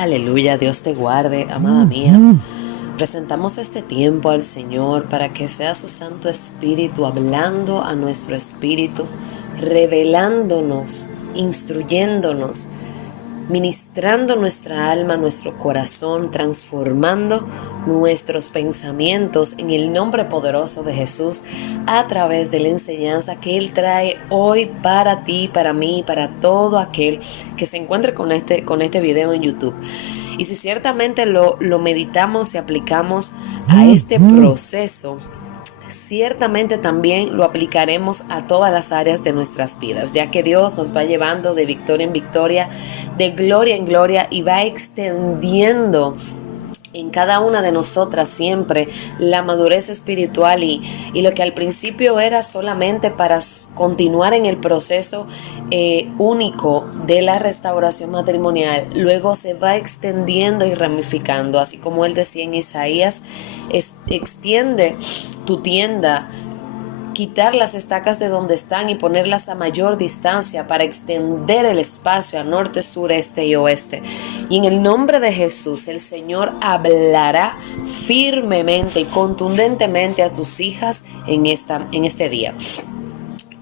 Aleluya, Dios te guarde, amada mía. Presentamos este tiempo al Señor para que sea su Santo Espíritu hablando a nuestro espíritu, revelándonos, instruyéndonos, ministrando nuestra alma, nuestro corazón, transformando nuestros pensamientos en el nombre poderoso de Jesús a través de la enseñanza que Él trae hoy para ti, para mí, para todo aquel que se encuentre con este video en YouTube. Y si ciertamente lo meditamos y aplicamos a este proceso, ciertamente también lo aplicaremos a todas las áreas de nuestras vidas, ya que Dios nos va llevando de victoria en victoria, de gloria en gloria, y va extendiendo en cada una de nosotras siempre la madurez espiritual y lo que al principio era solamente para continuar en el proceso único de la restauración matrimonial, luego se va extendiendo y ramificando, así como él decía en Isaías: extiende tu tienda, quitar las estacas de donde están y ponerlas a mayor distancia para extender el espacio a norte, sur, este y oeste. Y en el nombre de Jesús, el Señor hablará firmemente y contundentemente a tus hijas en este día.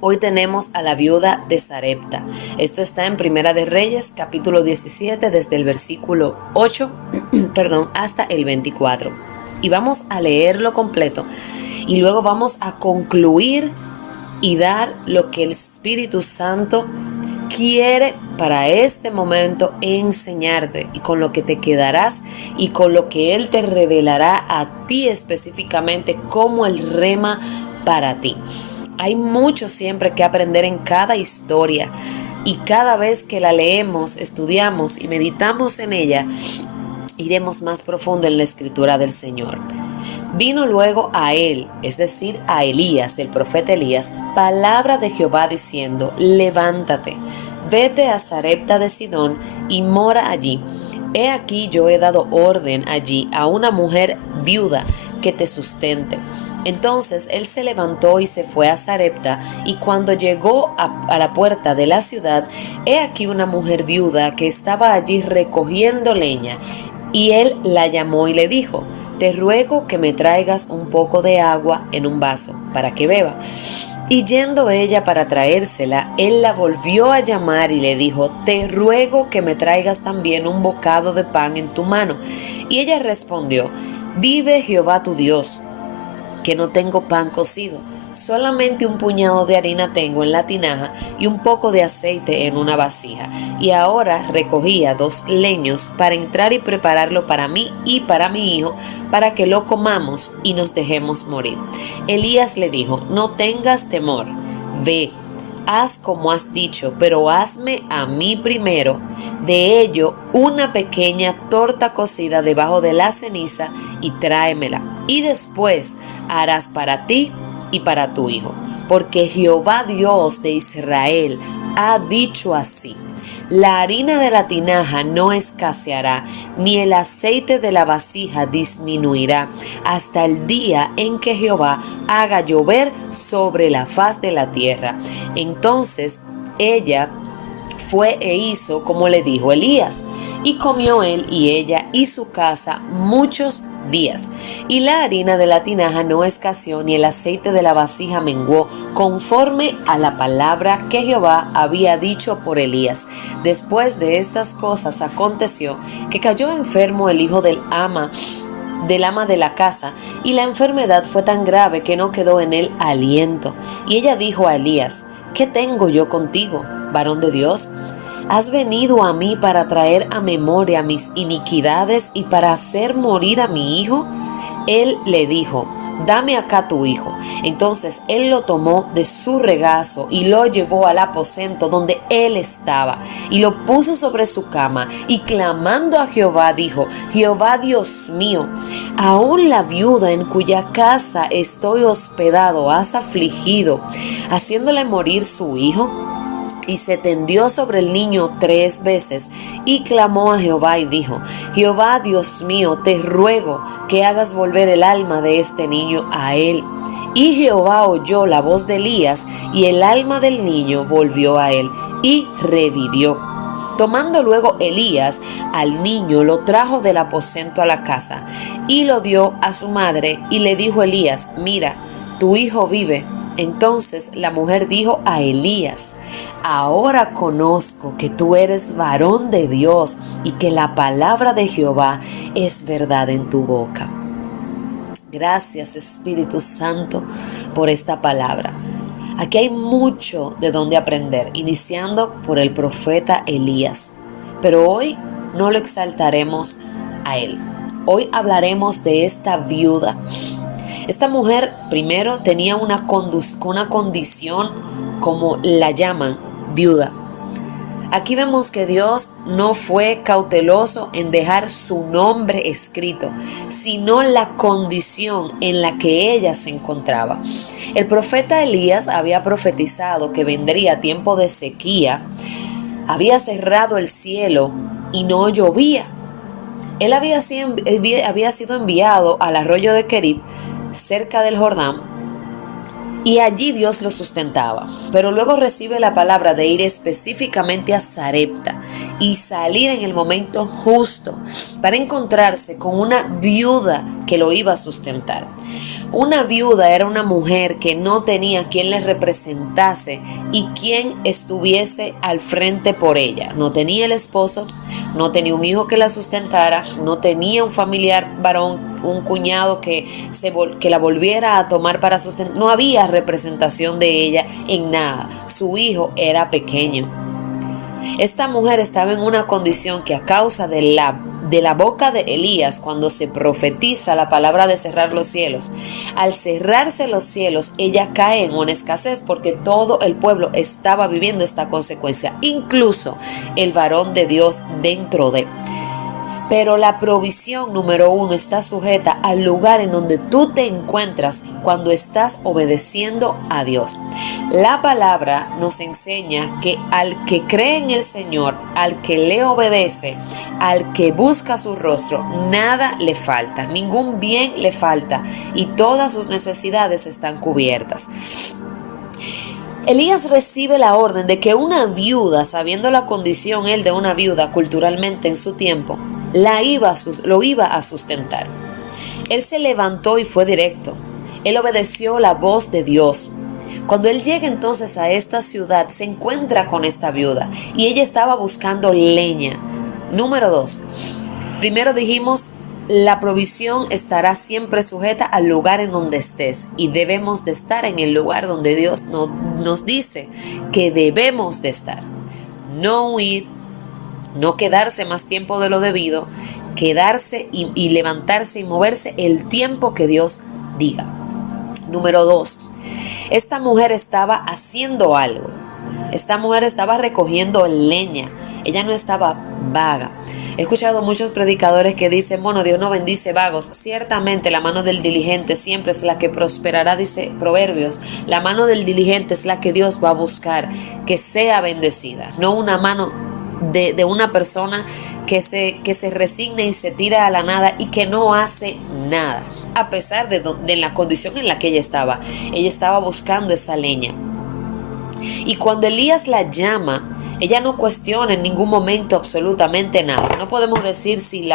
Hoy tenemos a la viuda de Sarepta. Esto está en Primera de Reyes, capítulo 17, desde el versículo 8, hasta el 24. Y vamos a leerlo completo. Y luego vamos a concluir y dar lo que el Espíritu Santo quiere para este momento enseñarte, y con lo que te quedarás y con lo que Él te revelará a ti específicamente como el rema para ti. Hay mucho siempre que aprender en cada historia, y cada vez que la leemos, estudiamos y meditamos en ella, iremos más profundo en la escritura del Señor. Vino luego a él, es decir, a Elías, el profeta Elías, palabra de Jehová diciendo: levántate, vete a Sarepta de Sidón y mora allí. He aquí yo he dado orden allí a una mujer viuda que te sustente. Entonces él se levantó y se fue a Sarepta, y cuando llegó a la puerta de la ciudad, he aquí una mujer viuda que estaba allí recogiendo leña, y él la llamó y le dijo: te ruego que me traigas un poco de agua en un vaso para que beba. Y yendo ella para traérsela, él la volvió a llamar y le dijo: te ruego que me traigas también un bocado de pan en tu mano. Y ella respondió: vive Jehová tu Dios, que no tengo pan cocido, solamente un puñado de harina tengo en la tinaja y un poco de aceite en una vasija. Y ahora recogía 2 leños para entrar y prepararlo para mí y para mi hijo, para que lo comamos y nos dejemos morir. Elías le dijo: no tengas temor, ve, haz como has dicho, pero hazme a mí primero de ello una pequeña torta cocida debajo de la ceniza y tráemela, y después harás para ti y para tu hijo, porque Jehová Dios de Israel ha dicho así: la harina de la tinaja no escaseará, ni el aceite de la vasija disminuirá, hasta el día en que Jehová haga llover sobre la faz de la tierra. Entonces ella fue e hizo como le dijo Elías, y comió él y ella y su casa muchos días. Y la harina de la tinaja no escaseó, ni el aceite de la vasija menguó, conforme a la palabra que Jehová había dicho por Elías. Después de estas cosas aconteció que cayó enfermo el hijo del ama de la casa, y la enfermedad fue tan grave que no quedó en él aliento. Y ella dijo a Elías: ¿qué tengo yo contigo, varón de Dios? ¿Has venido a mí para traer a memoria mis iniquidades y para hacer morir a mi hijo? Él le dijo: dame acá tu hijo. Entonces él lo tomó de su regazo y lo llevó al aposento donde él estaba, y lo puso sobre su cama, y clamando a Jehová dijo: Jehová Dios mío, aún la viuda en cuya casa estoy hospedado has afligido, haciéndole morir su hijo. Y se tendió sobre el niño 3 veces y clamó a Jehová y dijo: Jehová Dios mío, te ruego que hagas volver el alma de este niño a él. Y Jehová oyó la voz de Elías, y el alma del niño volvió a él y revivió. Tomando luego Elías al niño, lo trajo del aposento a la casa y lo dio a su madre, y le dijo Elías: mira, tu hijo vive. Entonces la mujer dijo a Elías: ahora conozco que tú eres varón de Dios y que la palabra de Jehová es verdad en tu boca. Gracias, Espíritu Santo, por esta palabra. Aquí hay mucho de donde aprender, iniciando por el profeta Elías. Pero hoy no lo exaltaremos a él. Hoy hablaremos de esta viuda. Esta mujer primero tenía una condición, como la llaman, viuda. Aquí vemos que Dios no fue cauteloso en dejar su nombre escrito, sino la condición en la que ella se encontraba. El profeta Elías había profetizado que vendría tiempo de sequía, había cerrado el cielo y no llovía. Él había sido enviado al arroyo de Kerib, cerca del Jordán, y allí Dios lo sustentaba. Pero luego recibe la palabra de ir específicamente a Sarepta y salir en el momento justo para encontrarse con una viuda que lo iba a sustentar. Una viuda era una mujer que no tenía quien le representase y quien estuviese al frente por ella. No tenía el esposo, no tenía un hijo que la sustentara, no tenía un familiar varón, un cuñado que la volviera a tomar para sustentar. No había representación de ella en nada. Su hijo era pequeño. Esta mujer estaba en una condición que, a causa de la boca de Elías, cuando se profetiza la palabra de cerrar los cielos, al cerrarse los cielos, ella cae en una escasez, porque todo el pueblo estaba viviendo esta consecuencia, incluso el varón de Dios dentro de. Pero la provisión número uno está sujeta al lugar en donde tú te encuentras cuando estás obedeciendo a Dios. La palabra nos enseña que al que cree en el Señor, al que le obedece, al que busca su rostro, nada le falta, ningún bien le falta, y todas sus necesidades están cubiertas. Elías recibe la orden de que una viuda, sabiendo la condición él de una viuda culturalmente en su tiempo, lo iba a sustentar. Él se levantó y fue directo. Él obedeció la voz de Dios. Cuando él llega entonces a esta ciudad, se encuentra con esta viuda y ella estaba buscando leña. Número 2. Primero dijimos, la provisión estará siempre sujeta al lugar en donde estés, y debemos de estar en el lugar donde Dios nos dice que debemos de estar. No huir, no quedarse más tiempo de lo debido, quedarse y levantarse y moverse el tiempo que Dios diga. Número 2. Esta mujer estaba haciendo algo. Esta mujer estaba recogiendo leña. Ella no estaba vaga. He escuchado muchos predicadores que dicen, bueno, Dios no bendice vagos. Ciertamente la mano del diligente siempre es la que prosperará, dice Proverbios. La mano del diligente es la que Dios va a buscar que sea bendecida, no una mano de una persona que se resigna y se tira a la nada y que no hace nada, a pesar de la condición en la que ella estaba buscando esa leña. Y cuando Elías la llama, ella no cuestiona en ningún momento absolutamente nada. No podemos decir si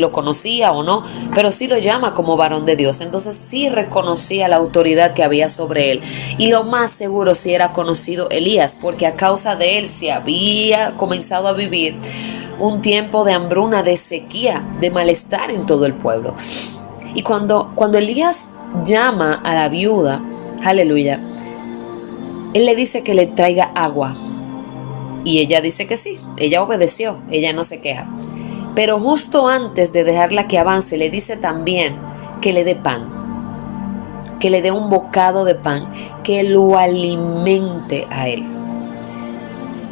lo conocía o no, pero sí lo llama como varón de Dios. Entonces sí reconocía la autoridad que había sobre él. Y lo más seguro sí era conocido Elías, porque a causa de él se había comenzado a vivir un tiempo de hambruna, de sequía, de malestar en todo el pueblo. Y cuando Elías llama a la viuda, aleluya, él le dice que le traiga agua. Y ella dice que sí, ella obedeció, ella no se queja. Pero justo antes de dejarla que avance, le dice también que le dé pan, que le dé un bocado de pan, que lo alimente a él.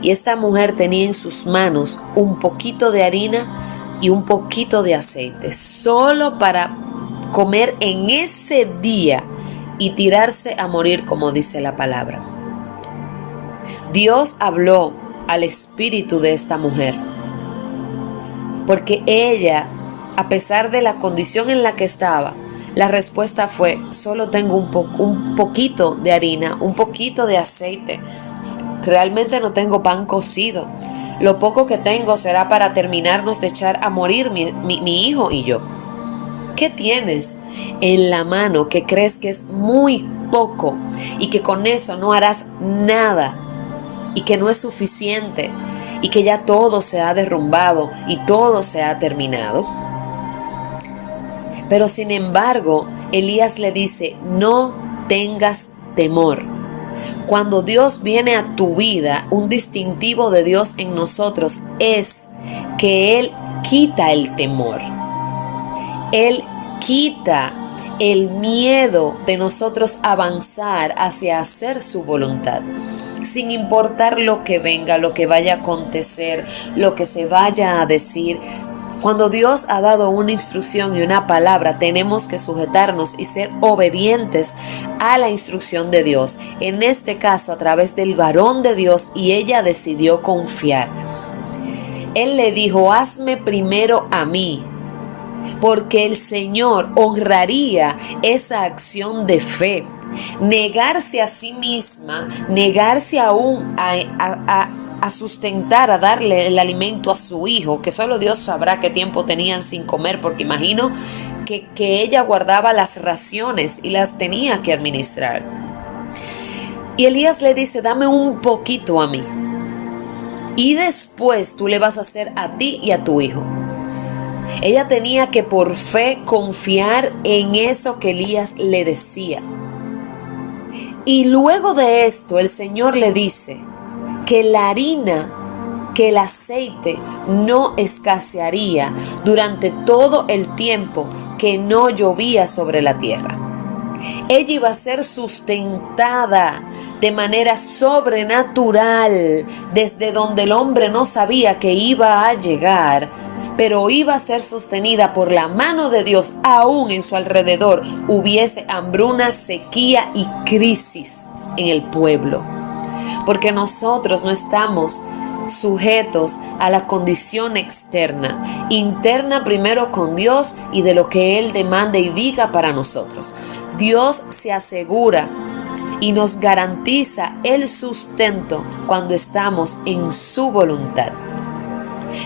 Y esta mujer tenía en sus manos un poquito de harina y un poquito de aceite, solo para comer en ese día y tirarse a morir, como dice la palabra. Dios habló al espíritu de esta mujer, porque ella, a pesar de la condición en la que estaba, la respuesta fue: solo tengo un poquito de harina, un poquito de aceite, realmente no tengo pan cocido. Lo poco que tengo será para terminarnos de echar a morir mi hijo y yo. ¿Qué tienes en la mano que crees que es muy poco y que con eso no harás nada y que no es suficiente y que ya todo se ha derrumbado y todo se ha terminado? Pero sin embargo, Elías le dice, no tengas temor. Cuando Dios viene a tu vida, un distintivo de Dios en nosotros es que Él quita el temor. Él quita el miedo de nosotros avanzar hacia hacer su voluntad, sin importar lo que venga, lo que vaya a acontecer, lo que se vaya a decir. Cuando Dios ha dado una instrucción y una palabra, tenemos que sujetarnos y ser obedientes a la instrucción de Dios. En este caso, a través del varón de Dios, y ella decidió confiar. Él le dijo, hazme primero a mí, porque el Señor honraría esa acción de fe. Negarse a sí misma, negarse aún a sustentar, a darle el alimento a su hijo, que solo Dios sabrá qué tiempo tenían sin comer, porque imagino que ella guardaba las raciones y las tenía que administrar. Y Elías le dice, dame un poquito a mí, y después tú le vas a hacer a ti y a tu hijo. Ella tenía que por fe confiar en eso que Elías le decía. Y luego de esto el Señor le dice que la harina, que el aceite no escasearía durante todo el tiempo que no llovía sobre la tierra. Ella iba a ser sustentada de manera sobrenatural desde donde el hombre no sabía que iba a llegar, pero iba a ser sostenida por la mano de Dios, aún en su alrededor hubiese hambruna, sequía y crisis en el pueblo. Porque nosotros no estamos sujetos a la condición externa, interna primero con Dios y de lo que Él demande y diga para nosotros. Dios se asegura y nos garantiza el sustento cuando estamos en su voluntad.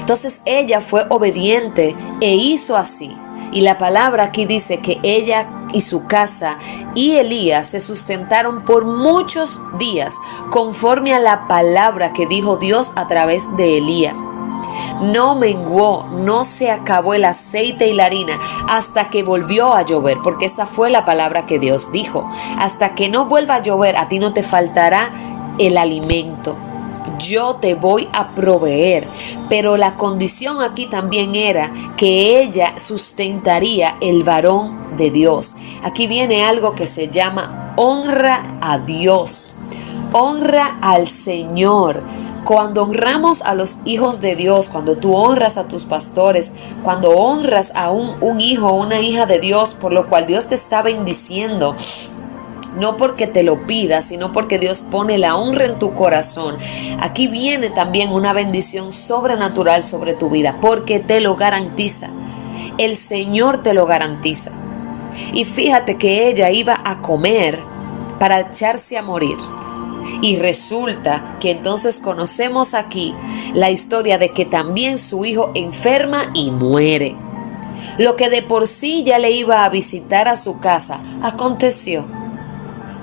Entonces ella fue obediente e hizo así. Y la palabra aquí dice que ella y su casa y Elías se sustentaron por muchos días conforme a la palabra que dijo Dios a través de Elías. No menguó, no se acabó el aceite y la harina hasta que volvió a llover, porque esa fue la palabra que Dios dijo. Hasta que no vuelva a llover, a ti no te faltará el alimento. Yo te voy a proveer. Pero la condición aquí también era que ella sustentaría el varón de Dios. Aquí viene algo que se llama honra a Dios, honra al Señor. Cuando honramos a los hijos de Dios, cuando tú honras a tus pastores, cuando honras a un hijo o una hija de Dios, por lo cual Dios te está bendiciendo, no porque te lo pidas, sino porque Dios pone la honra en tu corazón. Aquí viene también una bendición sobrenatural sobre tu vida, porque te lo garantiza. El Señor te lo garantiza. Y fíjate que ella iba a comer para echarse a morir. Y resulta que entonces conocemos aquí la historia de que también su hijo enferma y muere. Lo que de por sí ya le iba a visitar a su casa, aconteció.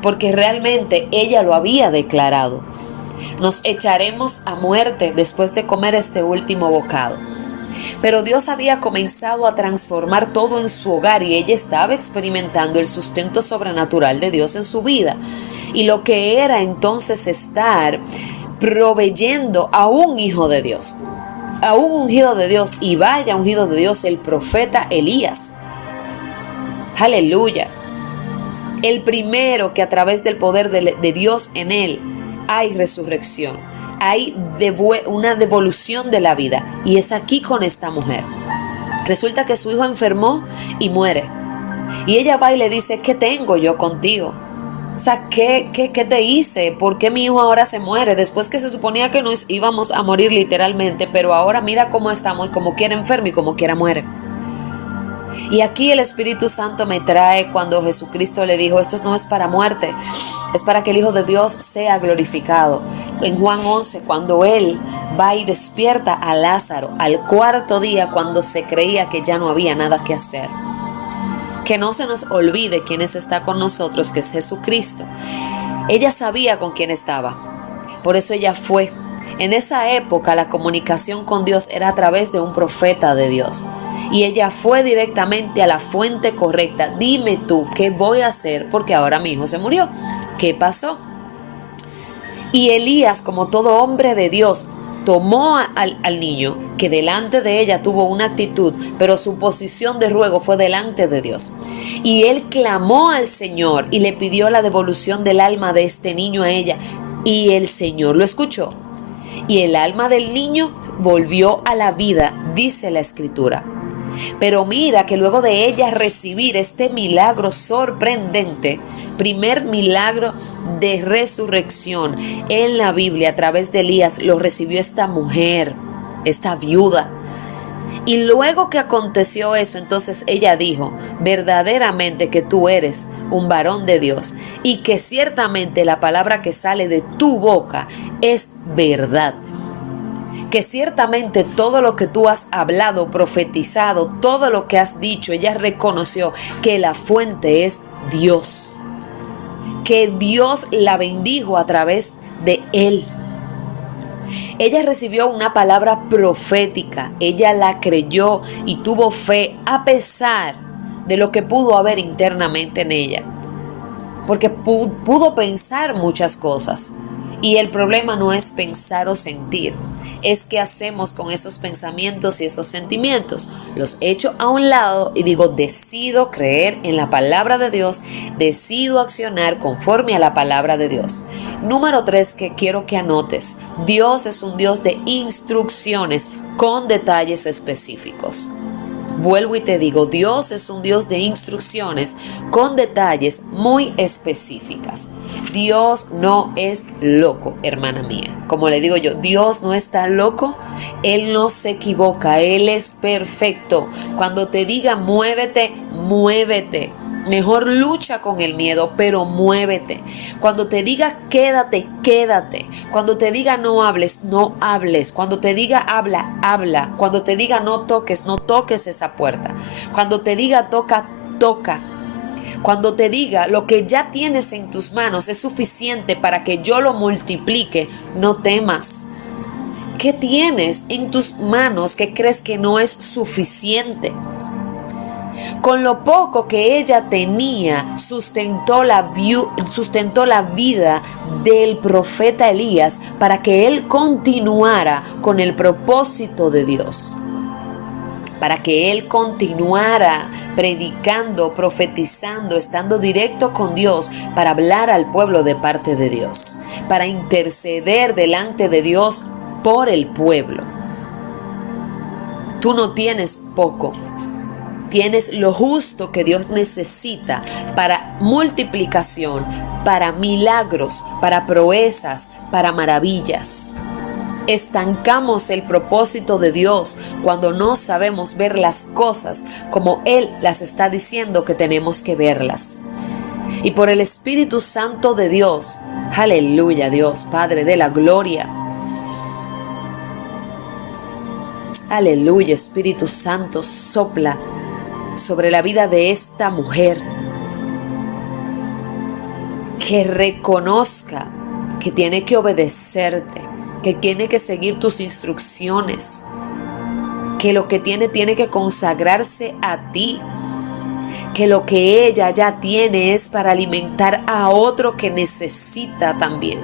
Porque realmente ella lo había declarado. Nos echaremos a muerte después de comer este último bocado. Pero Dios había comenzado a transformar todo en su hogar y ella estaba experimentando el sustento sobrenatural de Dios en su vida. Y lo que era entonces estar proveyendo a un hijo de Dios, a un ungido de Dios, y vaya ungido de Dios, el profeta Elías. Aleluya. El primero que a través del poder de Dios en él hay resurrección, hay una devolución de la vida. Y es aquí con esta mujer. Resulta que su hijo enfermó y muere. Y ella va y le dice, ¿qué tengo yo contigo? O sea, ¿qué te hice? ¿Por qué mi hijo ahora se muere? Después que se suponía que nos íbamos a morir literalmente, pero ahora mira cómo estamos, como quiera enfermo y como quiera muere. Y aquí el Espíritu Santo me trae cuando Jesucristo le dijo, esto no es para muerte, es para que el Hijo de Dios sea glorificado. En Juan 11, cuando Él va y despierta a Lázaro al cuarto día, cuando se creía que ya no había nada que hacer. Que no se nos olvide quién está con nosotros, que es Jesucristo. Ella sabía con quién estaba, por eso ella fue. En esa época la comunicación con Dios era a través de un profeta de Dios. Y ella fue directamente a la fuente correcta. Dime tú, ¿qué voy a hacer? Porque ahora mi hijo se murió. ¿Qué pasó? Y Elías, como todo hombre de Dios, tomó al niño, que delante de ella tuvo una actitud, pero su posición de ruego fue delante de Dios. Y él clamó al Señor y le pidió la devolución del alma de este niño a ella. Y el Señor lo escuchó. Y el alma del niño volvió a la vida, dice la Escritura. Pero mira que luego de ella recibir este milagro sorprendente, primer milagro de resurrección en la Biblia a través de Elías, lo recibió esta mujer, esta viuda. Y luego que aconteció eso, entonces ella dijo, verdaderamente que tú eres un varón de Dios y que ciertamente la palabra que sale de tu boca es verdad. Que ciertamente todo lo que tú has hablado, profetizado, todo lo que has dicho, ella reconoció que la fuente es Dios. Que Dios la bendijo a través de él. Ella recibió una palabra profética, ella la creyó y tuvo fe a pesar de lo que pudo haber internamente en ella. Porque pudo pensar muchas cosas. Y el problema no es pensar o sentir, es qué hacemos con esos pensamientos y esos sentimientos. Los echo a un lado y digo, decido creer en la palabra de Dios, decido accionar conforme a la palabra de Dios. Número 3 que quiero que anotes, Dios es un Dios de instrucciones con detalles específicos. Vuelvo y te digo, Dios es un Dios de instrucciones con detalles muy específicas. Dios no es loco, hermana mía. Como le digo yo, Dios no está loco, Él no se equivoca, Él es perfecto. Cuando te diga muévete, muévete. Mejor lucha con el miedo, pero muévete. Cuando te diga quédate, quédate. Cuando te diga no hables, no hables. Cuando te diga habla, habla. Cuando te diga no toques, no toques esa puerta. Cuando te diga toca, toca. Cuando te diga lo que ya tienes en tus manos es suficiente para que yo lo multiplique, no temas. ¿Qué tienes en tus manos que crees que no es suficiente? Con lo poco que ella tenía, sustentó la vida del profeta Elías para que él continuara con el propósito de Dios. Para que él continuara predicando, profetizando, estando directo con Dios para hablar al pueblo de parte de Dios. Para interceder delante de Dios por el pueblo. Tú no tienes poco. Tienes lo justo que Dios necesita para multiplicación, para milagros, para proezas, para maravillas. Estancamos el propósito de Dios cuando no sabemos ver las cosas como Él las está diciendo que tenemos que verlas. Y por el Espíritu Santo de Dios, aleluya Dios, Padre de la gloria. Aleluya, Espíritu Santo, sopla sobre la vida de esta mujer, que reconozca que tiene que obedecerte, que tiene que seguir tus instrucciones, que lo que tiene que consagrarse a ti, que lo que ella ya tiene es para alimentar a otro que necesita también,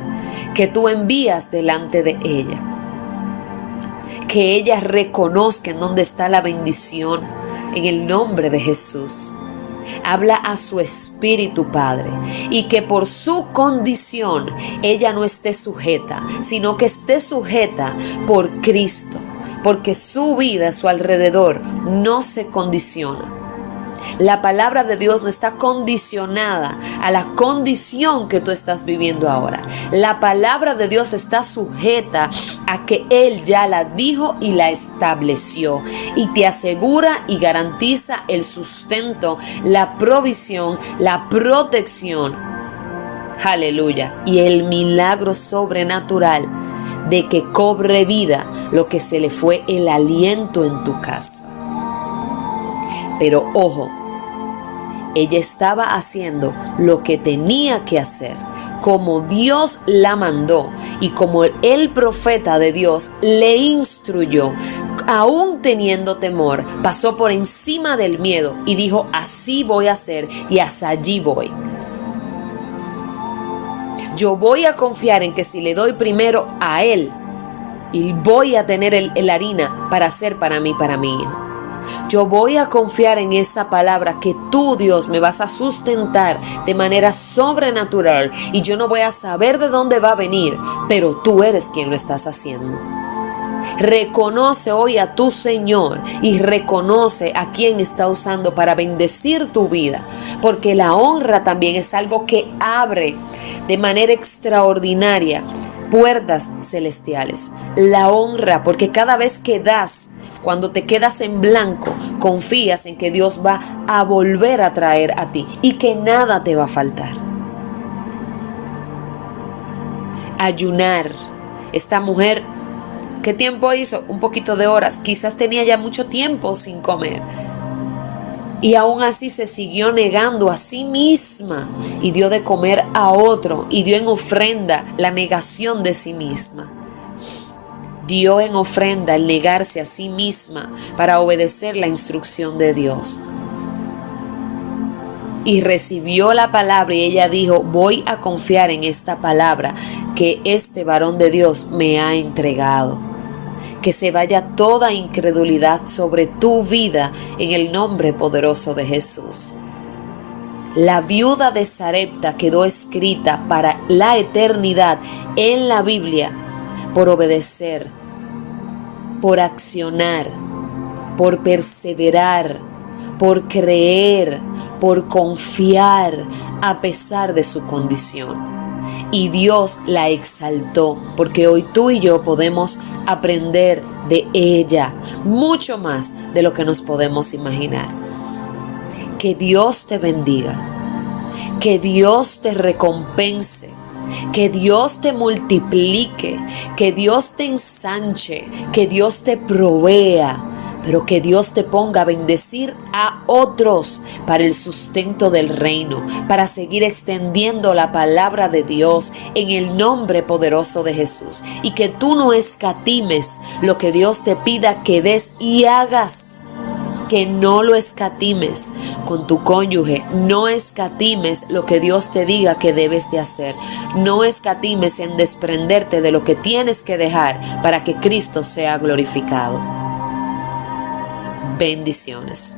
que tú envías delante de ella, que ella reconozca en dónde está la bendición. En el nombre de Jesús, habla a su espíritu, Padre, y que por su condición ella no esté sujeta, sino que esté sujeta por Cristo, porque su vida a su alrededor no se condiciona. La palabra de Dios no está condicionada a la condición que tú estás viviendo ahora. La palabra de Dios está sujeta a que Él ya la dijo y la estableció, y te asegura y garantiza el sustento, la provisión, la protección. Aleluya. Y el milagro sobrenatural de que cobre vida lo que se le fue el aliento en tu casa. Pero ojo, ella estaba haciendo lo que tenía que hacer, como Dios la mandó y como el profeta de Dios le instruyó. Aún teniendo temor, pasó por encima del miedo y dijo: así voy a hacer y hasta allí voy. Yo voy a confiar en que si le doy primero a Él, y voy a tener el harina para hacer para mí, para mí. Yo voy a confiar en esa palabra que tú, Dios, me vas a sustentar de manera sobrenatural, y yo no voy a saber de dónde va a venir, pero tú eres quien lo estás haciendo. Reconoce hoy a tu Señor y reconoce a quien está usando para bendecir tu vida, porque la honra también es algo que abre de manera extraordinaria puertas celestiales. La honra, porque cada vez que das, cuando te quedas en blanco, confías en que Dios va a volver a traer a ti y que nada te va a faltar. Ayunar. Esta mujer, ¿qué tiempo hizo? Un poquito de horas. Quizás tenía ya mucho tiempo sin comer. Y aún así se siguió negando a sí misma y dio de comer a otro, y dio en ofrenda la negación de sí misma. Dio en ofrenda el negarse a sí misma para obedecer la instrucción de Dios. Y recibió la palabra, y ella dijo: voy a confiar en esta palabra que este varón de Dios me ha entregado. Que se vaya toda incredulidad sobre tu vida en el nombre poderoso de Jesús. La viuda de Sarepta quedó escrita para la eternidad en la Biblia por obedecer, por accionar, por perseverar, por creer, por confiar a pesar de su condición. Y Dios la exaltó, porque hoy tú y yo podemos aprender de ella mucho más de lo que nos podemos imaginar. Que Dios te bendiga, que Dios te recompense, que Dios te multiplique, que Dios te ensanche, que Dios te provea, pero que Dios te ponga a bendecir a otros para el sustento del reino, para seguir extendiendo la palabra de Dios en el nombre poderoso de Jesús. Y que tú no escatimes lo que Dios te pida que des y hagas. Que no lo escatimes con tu cónyuge, no escatimes lo que Dios te diga que debes de hacer, no escatimes en desprenderte de lo que tienes que dejar para que Cristo sea glorificado. Bendiciones.